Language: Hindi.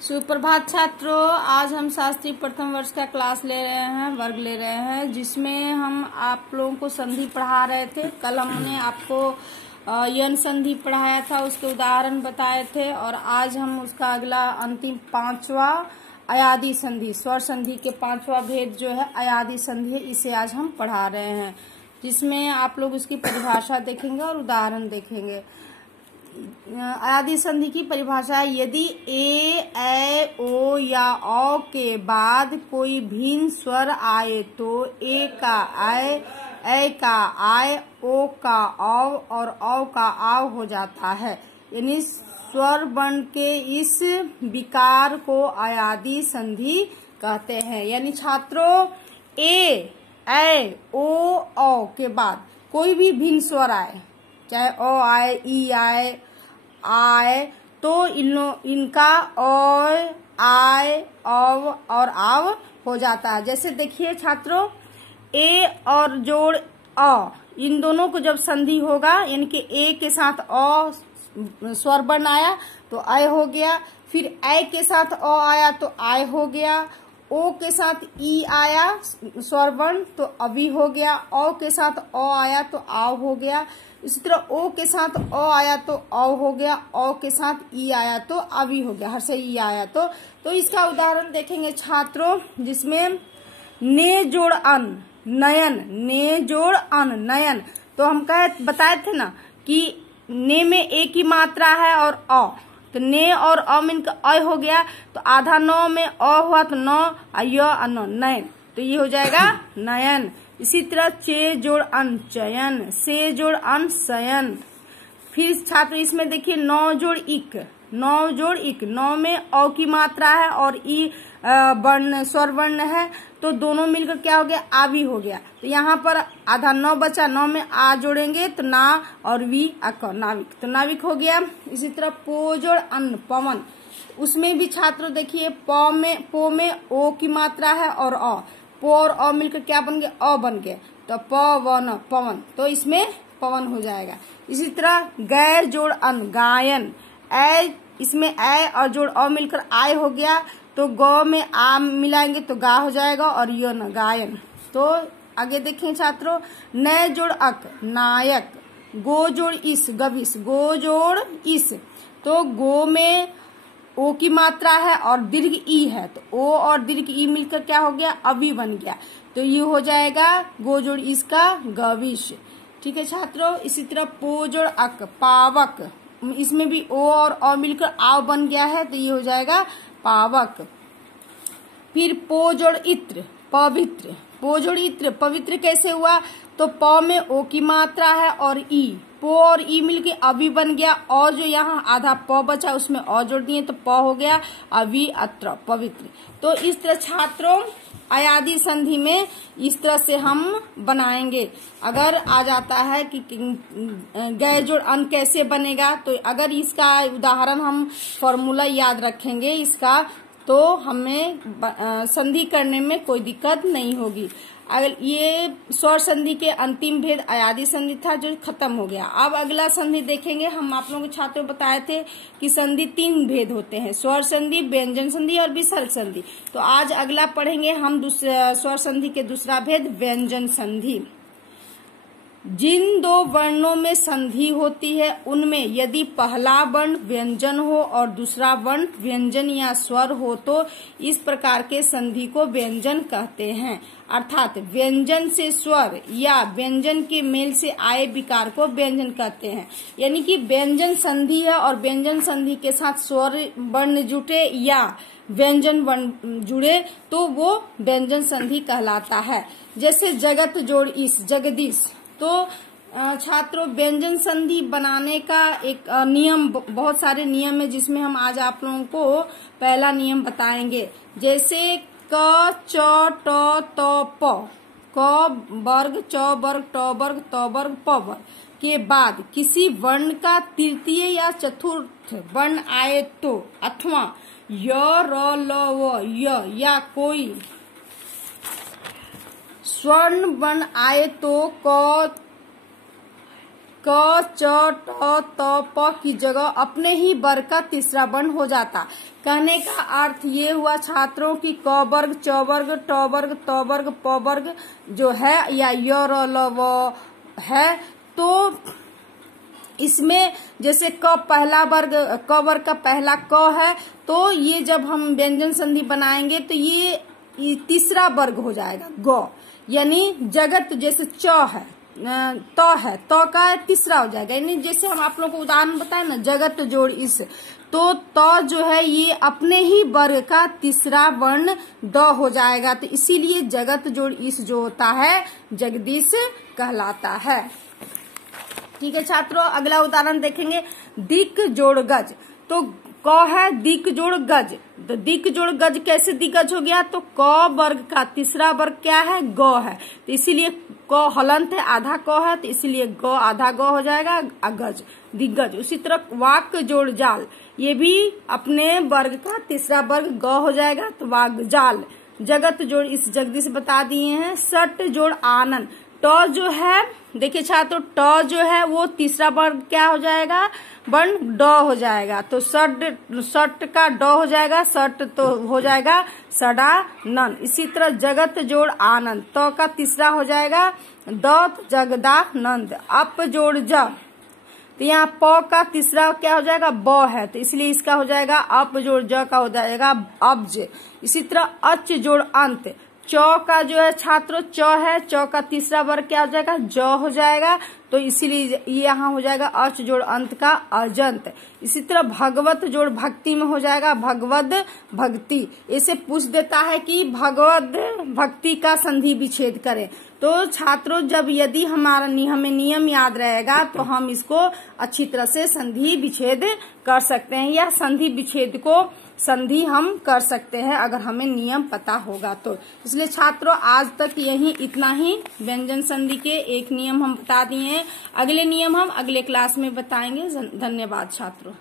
सुप्रभात छात्रों, आज हम शास्त्री प्रथम वर्ष का क्लास ले रहे हैं, वर्ग ले रहे हैं, जिसमें हम आप लोगों को संधि पढ़ा रहे थे। कल हमने आपको यन संधि पढ़ाया था, उसके उदाहरण बताए थे, और आज हम उसका अगला अंतिम पांचवा अयादी संधि, स्वर संधि के पांचवा भेद जो है अयादी संधि है, इसे आज हम पढ़ा रहे हैं, जिसमें आप लोग उसकी परिभाषा देखेंगे और उदाहरण देखेंगे। अयादी संधि की परिभाषा है, यदि ए, ओ या औ के बाद कोई भिन्न स्वर आए तो ए का ए का आय, ओ का औ और औ का आव हो जाता है। यानी स्वर वर्ण के इस विकार को अयादी संधि कहते हैं। यानी छात्रों, ए, ओ, औ के बाद कोई भी भिन्न स्वर आए, चाहे ओ आए, ई आए, तो इनका ओ, आय, औ और आव हो जाता है। जैसे देखिए छात्रों, ए और जोड़ अ, इन दोनों को जब संधि होगा, यानी कि ए के साथ अ स्वर वर्ण आया तो अय हो गया, फिर ए के साथ अ आया तो आय हो गया, ओ के साथ ई आया स्वर वर्ण तो अवि हो गया, औ के साथ अ आया तो आव हो गया, इसी तरह ओ के साथ अ आया तो औ हो गया, औ के साथ ई आया तो अवि हो गया, हर से ई आया तो इसका उदाहरण देखेंगे छात्रों, जिसमें ने जोड़ अन नयन, ने जोड़ अन नयन। तो हम बताए थे ना कि ने में ए की मात्रा है और अ, तो ने और अ में इनका अ हो गया, तो आधा नौ में अ हुआ तो नौ, नयन, तो ये हो जाएगा नयन। इसी तरह चे जोड़ अन चयन, से जोड़ अन शयन। फिर छात्र इसमें देखिए नौ जोड़ इक, नौ में औ की मात्रा है और ई वर्ण स्वर वर्ण है, तो दोनों मिलकर क्या हो गया, आवी हो गया। तो यहाँ पर आधा नौ बचा, नौ में आ जोड़ेंगे तो ना और वी अक, नाविक, तो नाविक हो गया। इसी तरह पो जोड़ अन पवन, उसमें भी छात्रों देखिए पो में ओ की मात्रा है और अ, पो और अ मिलकर क्या बन गया, अ बन गया, तो पवन पवन, तो इसमें पवन हो जाएगा। इसी तरह गैर जोड़ अन गायन, इसमें ए और जोड़ अ मिलकर आय हो गया, तो गौ में आ मिलाएंगे तो गा हो जाएगा, और यो न गायन। तो आगे देखें छात्रों, नय जोड़ अक नायक, गो जोड़ इस गविस, गो जोड़ इस, तो गो में ओ की मात्रा है और दीर्घ ई है, तो ओ और दीर्घ ई मिलकर क्या हो गया, अवि बन गया, तो ये हो जाएगा गो जोड़ इसका गविश। ठीक है छात्रों। इसी तरह पो जोड़ अक पावक, इसमें भी ओ और अ मिलकर आव बन गया है, तो ये हो जाएगा पावक। फिर पो जोड़ इत्र पवित्र, पो जोड़ इत्र पवित्र कैसे हुआ, तो प में ओ की मात्रा है और ई, पो और ई मिलके अवि बन गया, और जो यहाँ आधा प बचा उसमें अ जोड़ दिए तो प हो गया अवि अत्र पवित्र। तो इस तरह छात्रों अयादी संधि में इस तरह से हम बनाएंगे। अगर आ जाता है कि गैर जोड़ अन कैसे बनेगा, तो अगर इसका उदाहरण हम फॉर्मूला याद रखेंगे इसका, तो हमें संधि करने में कोई दिक्कत नहीं होगी। अगर ये स्वर संधि के अंतिम भेद अयादी संधि था जो खत्म हो गया। अब अगला संधि देखेंगे। हम आप लोगों के छात्रों को बताए थे कि संधि तीन भेद होते हैं, स्वर संधि, व्यंजन संधि और विसर्ग संधि। तो आज अगला पढ़ेंगे हम स्वर संधि के दूसरा भेद व्यंजन संधि। जिन दो वर्णों में संधि होती है उनमें यदि पहला वर्ण व्यंजन हो और दूसरा वर्ण व्यंजन या स्वर हो तो इस प्रकार के संधि को व्यंजन कहते हैं। अर्थात व्यंजन से स्वर या व्यंजन के मेल से आए विकार को व्यंजन कहते हैं। यानी कि व्यंजन संधि है और व्यंजन संधि के साथ स्वर वर्ण जुटे या व्यंजन वर्ण जुड़े तो वो व्यंजन संधि कहलाता है। जैसे जगत जोड़ इस जगदीश, तो छात्रों व्यंजन संधि बनाने का एक नियम, बहुत सारे नियम है, जिसमें हम आज आप लोगों को पहला नियम बताएंगे। जैसे क च ट त प, क वर्ग च वर्ग ट वर्ग त वर्ग प वर्ग के बाद किसी वर्ण का तृतीय या चतुर्थ वर्ण आए तो, अथवा य र ल व य या कोई स्वर्ण वर्ण आए तो क क, च, ट, त, प की जगह अपने ही वर्ग का तीसरा वर्ण हो जाता। कहने का अर्थ ये हुआ छात्रों की क वर्ग, च वर्ग, ट वर्ग, त वर्ग, प वर्ग जो है या य, र, ल, व है, तो इसमें जैसे क पहला वर्ग, क वर्ग का पहला क है, तो ये जब हम व्यंजन संधि बनाएंगे तो ये तीसरा वर्ग हो जाएगा ग। यानी जगत जैसे च है, त का तीसरा हो जाएगा। यानी जैसे हम आप लोगों को उदाहरण बताए ना, जगत जोड़ इस, तो त जो है ये अपने ही वर्ग का तीसरा वर्ण द हो जाएगा। तो इसीलिए जगत जोड़ इस जो होता है जगदीश कहलाता है। ठीक है छात्रों, अगला उदाहरण देखेंगे, दिक जोड़ गज। तो क है दिक जोड़ गज, तो दिक जोड़ गज कैसे दिग्गज हो गया? तो क वर्ग का तीसरा वर्ग क्या है? ग है, तो इसीलिए क हलंत है, आधा क है, तो इसीलिए ग आधा ग हो जाएगा, गज दिग्गज। उसी तरह वाक जोड़ जाल, ये भी अपने वर्ग का तीसरा वर्ग ग हो जाएगा, तो वाक जाल। जगत जोड़ इस जगदीश बता दिए हैं। सट जोड़ आनंद, ट जो है देखिए छात्रों, ट जो है वो तीसरा वर्ग क्या हो जाएगा? वर्ण ड हो जाएगा, तो सट का ड हो जाएगा, सट तो हो जाएगा सडा नन। इसी तरह जगत जोड़ आनंद, त का तीसरा हो जाएगा द, जगदा नंद। अप जोड़ ज, तो यहाँ प का तीसरा क्या हो जाएगा? ब है, तो इसलिए इसका हो जाएगा अप जोड़ ज का हो जाएगा अब्ज। इसी तरह अच जोड़ अंत, च का जो है छात्रों च है, च का तीसरा वर्ग क्या हो जाएगा? ज हो जाएगा, तो इसीलिए ये यहाँ हो जाएगा अच जोड़ अंत का अजंत। इसी तरह भगवत जोड़ भक्ति में हो जाएगा भगवद भक्ति। इसे पूछ देता है कि भगवद भक्ति का संधि विच्छेद करें। तो छात्रों जब यदि हमें नियम याद रहेगा तो हम इसको अच्छी तरह से संधि विच्छेद कर सकते हैं, या संधि विच्छेद को संधि हम कर सकते हैं अगर हमें नियम पता होगा तो। इसलिए छात्रों आज तक यही इतना ही व्यंजन संधि के एक नियम हम बता दिए हैं। अगले नियम हम अगले क्लास में बताएंगे। धन्यवाद छात्रों।